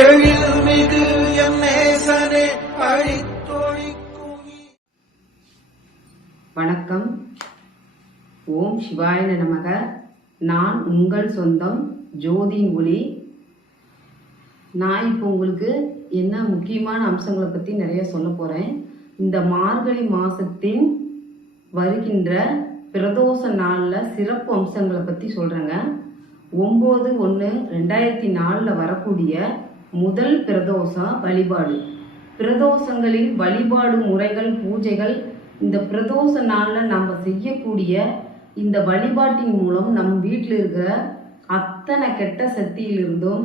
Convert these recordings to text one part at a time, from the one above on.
எழில்மிகு M நேசனே அழித்தொழிக்கும். வணக்கம். ஓம் சிவாய நமக. நான் உங்கள் சொந்தம் ஜோதியின் ஒளி. நான் இப்போ உங்களுக்கு என்ன முக்கியமான அம்சங்களை பற்றி நிறைய சொல்ல போகிறேன். இந்த மார்கழி மாதத்தின் வருகின்ற பிரதோஷ நாளில் சிறப்பு அம்சங்களை பற்றி சொல்கிறேங்க. 9/1/2004 வரக்கூடிய முதல் பிரதோஷ வழிபாடு. பிரதோஷங்களின் வழிபாடு முறைகள், பூஜைகள், இந்த பிரதோஷ நாளில் நம்ம செய்யக்கூடிய இந்த வழிபாட்டின் மூலம் நம் வீட்டில் இருக்கிற அத்தனை கெட்ட சக்தியிலிருந்தும்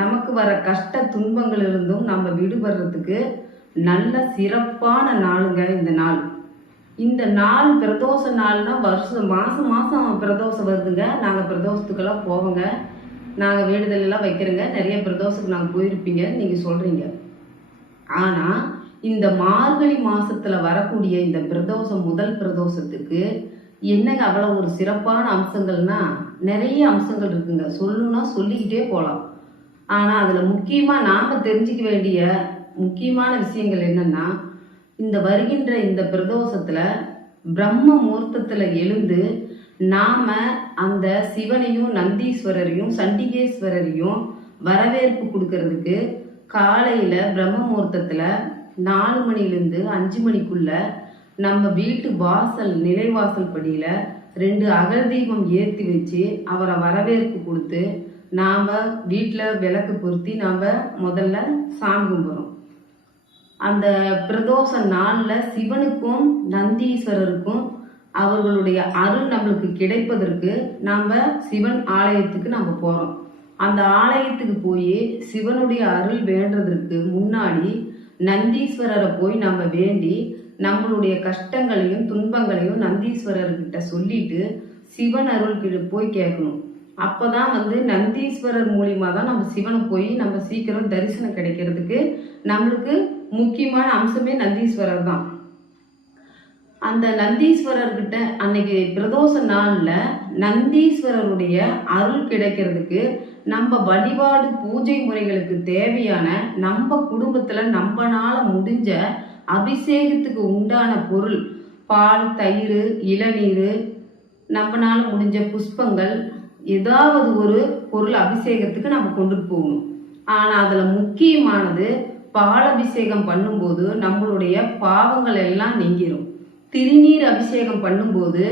நமக்கு வர கஷ்ட துன்பங்களிலிருந்தும் நம்ம விடுபடுறதுக்கு நல்ல சிறப்பான நாளுங்க இந்த நாள். இந்த நாள் பிரதோஷ நாள்னா மாதம் பிரதோஷம் வருதுங்க. நாங்கள் பிரதோஷத்துக்கெல்லாம் போவோங்க. நாங்கள் வேண்டுதல் எல்லாம் வைக்கிறோங்க. நிறைய பிரதோஷத்துக்கு நாங்கள் போயிருப்பீங்க நீங்கள் சொல்கிறீங்க. ஆனால் இந்த மார்கழி மாதத்தில் வரக்கூடிய இந்த பிரதோஷம், முதல் பிரதோஷத்துக்கு என்னங்க அவ்வளோ ஒரு சிறப்பான அம்சங்கள்னா நிறைய அம்சங்கள் இருக்குங்க. சொல்லணும்னா சொல்லிக்கிட்டே போகலாம். ஆனால் அதில் முக்கியமாக நாம் தெரிஞ்சிக்க வேண்டிய முக்கியமான விஷயங்கள் என்னென்னா, இந்த வருகின்ற இந்த பிரதோஷத்தில் பிரம்ம முகூர்த்தத்தில் எழுந்து நாம் அந்த சிவனையும் நந்தீஸ்வரரையும் சண்டிகேஸ்வரரையும் வரவேற்பு கொடுக்கறதுக்கு காலையில் பிரம்ம முகூர்த்தத்தில் 4 மணிலேருந்து 5 மணிக்குள்ள நம்ம வீட்டு வாசல் நிலைவாசல் படியில் 2 அகல் தீபம் ஏற்றி வச்சு அவரை வரவேற்பு கொடுத்து நாம் வீட்டில் விளக்கு பொருத்தி நாம் முதல்ல சாமி கும்பிட்றோம். அந்த பிரதோஷ நாளில் சிவனுக்கும் நந்தீஸ்வரருக்கும் அவர்களுடைய அருள் நம்மளுக்கு கிடைப்பதற்கு நாம் சிவன் ஆலயத்துக்கு நம்ம போகிறோம். அந்த ஆலயத்துக்கு போய் சிவனுடைய அருள் வேண்டதற்கு முன்னாடி நந்தீஸ்வரரை போய் நம்ம வேண்டி நம்மளுடைய கஷ்டங்களையும் துன்பங்களையும் நந்தீஸ்வரர்கிட்ட சொல்லிட்டு சிவன் அருள்கிட்ட போய் கேட்கணும். அப்போதான் நந்தீஸ்வரர் மூலியமாக தான் நம்ம சிவனை போய் நம்ம சீக்கிரம் தரிசனம் கிடைக்கிறதுக்கு நம்மளுக்கு முக்கியமான அம்சமே நந்தீஸ்வரர் தான். அந்த நந்தீஸ்வரர்கிட்ட அன்னைக்கு பிரதோஷ நாளில் நந்தீஸ்வரருடைய அருள் கிடைக்கிறதுக்கு நம்ம வழிபாடு பூஜை முறைகளுக்கு தேவையான நம்ம குடும்பத்தில் நம்மனால முடிஞ்ச அபிஷேகத்துக்கு உண்டான பொருள், பால், தயிர், இளநீர், நம்மனால முடிஞ்ச புஷ்பங்கள், ஏதாவது ஒரு பொருள் அபிஷேகத்துக்கு நம்ம கொண்டுட்டு போகணும். ஆனால் அதில் முக்கியமானது பாலபிஷேகம் பண்ணும்போது நம்மளுடைய பாவங்கள் எல்லாம் நீங்கிரும். திருநீர் அபிஷேகம் பண்ணும்போது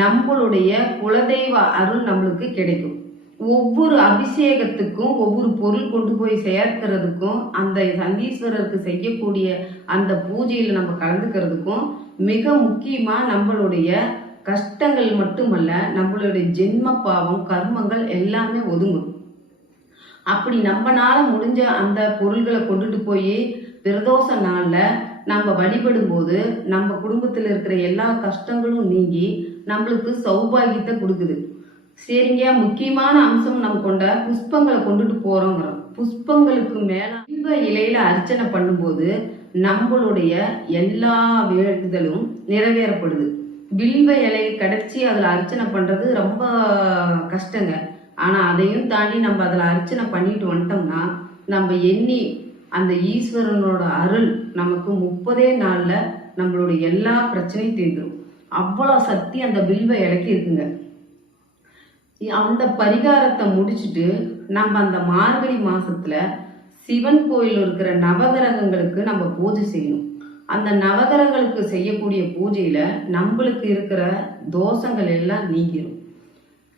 நம்மளுடைய குலதெய்வ அருள் நம்மளுக்கு கிடைக்கும். ஒவ்வொரு அபிஷேகத்துக்கும் ஒவ்வொரு பொருள் கொண்டு போய் சேர்க்கிறதுக்கும் அந்த சந்தீஸ்வரருக்கு செய்யக்கூடிய அந்த பூஜையில் நம்ம கலந்துக்கிறதுக்கும் மிக முக்கியமாக நம்மளுடைய கஷ்டங்கள் மட்டுமல்ல, நம்மளுடைய ஜென்ம பாவம் கர்மங்கள் எல்லாமே ஒதுங்கும். அப்படி நம்மனால முடிஞ்ச அந்த பொருள்களை கொண்டுட்டு போய் பிரதோஷ நாளில் நம்ம வழிபடும் போது நம்ம குடும்பத்தில் இருக்கிற எல்லா கஷ்டங்களும் நீங்கி நம்மளுக்கு சௌபாகியத்தை கொடுக்குது. சரிங்க, முக்கியமான அம்சம் நம்ம கொண்ட புஷ்பங்களை கொண்டுட்டு போறோங்கிறோம். புஷ்பங்களுக்கு மேல வில்வ இலையில அர்ச்சனை பண்ணும்போது நம்மளுடைய எல்லா வேண்டுதலும் நிறைவேறப்படுது. வில்வ இலை கிடைச்சி அதில் அர்ச்சனை பண்ணுறது ரொம்ப கஷ்டங்க. ஆனால் அதையும் தாண்டி நம்ம அதில் அர்ச்சனை பண்ணிட்டு வந்துட்டோம்னா நம்ம எண்ணி அந்த ஈஸ்வரனோட அருள் நமக்கு 30 நாளில் நம்மளுடைய எல்லா பிரச்சனையும் தீர்ந்துடும். அவ்வளோ சக்தி அந்த வில்வ இலைக்கு இருக்குங்க. அந்த பரிகாரத்தை முடிச்சுட்டு நம்ம அந்த மார்கழி மாசத்துல சிவன் கோயில் இருக்கிற நவகிரகங்களுக்கு நம்ம பூஜை செய்யணும். அந்த நவகிரகங்களுக்கு செய்யக்கூடிய பூஜையில நம்மளுக்கு இருக்கிற தோஷங்கள் எல்லாம் நீங்கிடும்.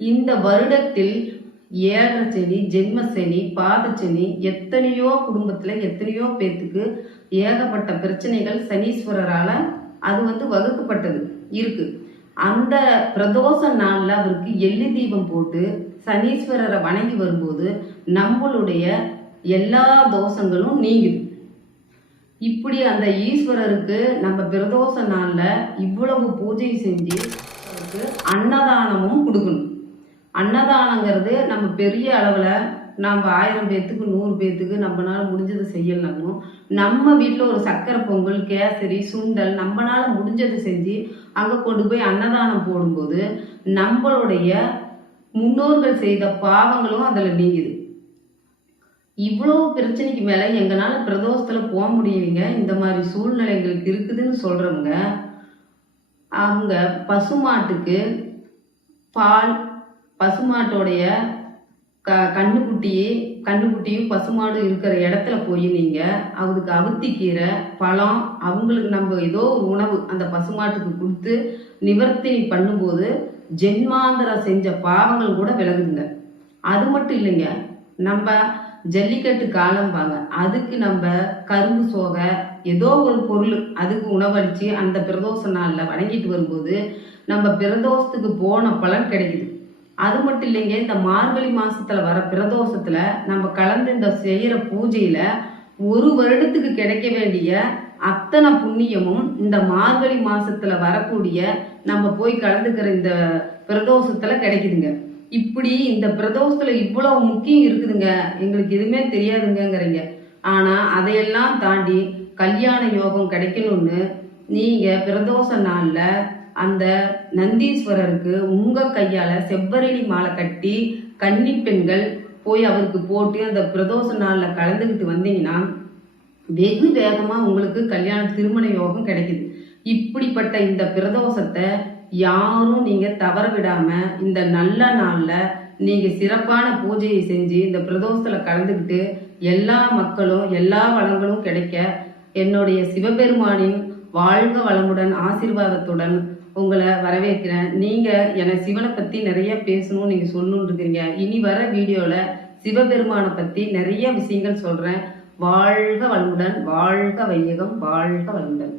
இந்த வருடத்தில் 7 சனி, ஜென்ம சனி, பாதச்சனி, எத்தனையோ குடும்பத்துல எத்தனையோ பேத்துக்கு ஏகப்பட்ட பிரச்சனைகள் சனீஸ்வரரால அது வகுக்கப்பட்டது இருக்கு. அந்த பிரதோஷ நாள்ல அவருக்கு எள்ளு தீபம் போட்டு சனீஸ்வரரை வணங்கி வரும்போது நம்மளுடைய எல்லா தோஷங்களும் நீங்குது. இப்படி அந்த ஈஸ்வரருக்கு நம்ம பிரதோஷ நாள்ல இவ்வளவு பூஜை செஞ்சு அவருக்கு அன்னதானமும் கொடுக்கணும். அன்னதானங்கிறது நம்ம பெரிய அளவுல நம்ம 1000 பேத்துக்கு 100 பேத்துக்கு நம்மளால முடிஞ்சது செய்யலாமோ, நம்ம வீட்டில் ஒரு சக்கரை பொங்கல், கேசரி, சுண்டல் நம்மளால முடிஞ்சது செஞ்சு அங்கே கொண்டு போய் அன்னதானம் போடும்போது நம்மளுடைய முன்னோர்கள் செய்த பாவங்களும் அதில் நீங்குது. இவ்வளோ பிரச்சனைக்கு மேலே எங்களால் பிரதோஷத்தில் போக முடியலைங்க, இந்த மாதிரி சூழ்நிலைகளுக்கு இருக்குதுன்னு சொல்கிறவங்க அவங்க பசுமாட்டுக்கு பால், பசுமாட்டோடைய கண்ணுக்குட்டியும் பசுமாடும் இருக்கிற இடத்துல போய் நீங்கள் அதுக்கு அவுத்திக்கீரை, பழம், அவங்களுக்கு நம்ம ஏதோ ஒரு உணவு அந்த பசுமாட்டுக்கு கொடுத்து நிவர்த்தினி பண்ணும்போது ஜென்மாந்தரம் செஞ்ச பாவங்கள் கூட விலகுதுங்க. அது மட்டும் இல்லைங்க, நம்ம ஜல்லிக்கட்டு காலம்பாங்க, அதுக்கு நம்ம கரும்பு சோகை ஏதோ ஒரு பொருள் அதுக்கு உணவளித்து அந்த பிரதோஷ நாளில் வணங்கிட்டு வரும்போது நம்ம பிரதோஷத்துக்கு போன பலன் கிடைக்குது. அது மட்டும் இல்லைங்க, இந்த மார்கழி மாசத்துல வர பிரதோஷத்துல நம்ம கலந்து இந்த செய்யற பூஜையில ஒரு வருடத்துக்கு கிடைக்க வேண்டிய அத்தனை புண்ணியமும் இந்த மார்கழி மாசத்துல வரக்கூடிய நம்ம போய் கலந்துக்கிற இந்த பிரதோஷத்துல கிடைக்குதுங்க. இப்படி இந்த பிரதோஷத்துல இவ்வளவு முக்கியம் இருக்குதுங்க, எங்களுக்கு எதுவுமே தெரியாதுங்கிறீங்க. ஆனா அதையெல்லாம் தாண்டி கல்யாண யோகம் கிடைக்கணும்னு நீங்க பிரதோஷ நாள்ல அந்த நந்தீஸ்வரருக்கு உங்க கையால செவ்வரளி மாலை கட்டி கன்னி பெண்கள் போய் அவருக்கு போட்டு அந்த பிரதோஷ நாள்ல கலந்துக்கிட்டு வந்தீங்கன்னா வெகு வேகமா உங்களுக்கு கல்யாண திருமண யோகம் கிடைக்குது. இப்படிப்பட்ட இந்த பிரதோஷத்தை யாரும் நீங்க தவற விடாம இந்த நல்ல நாள்ல நீங்க சிறப்பான பூஜையை செஞ்சு இந்த பிரதோஷத்துல கலந்துக்கிட்டு எல்லா மக்களும் எல்லா வளங்களும் கிடைக்க என்னுடைய சிவபெருமானின் வாழ்க வளமுடன் ஆசீர்வாதத்துடன் உங்களை வரவேற்கிறேன். நீங்க என சிவனை பத்தி நிறைய பேசணும், நீங்க சொல்லணும்னு இருக்கிறீங்க. இனி வர வீடியோல சிவபெருமானை பத்தி நிறைய விஷயங்கள் சொல்றேன். வாழ்க வளமுடன், வாழ்க வையகம், வாழ்க வளமுடன்.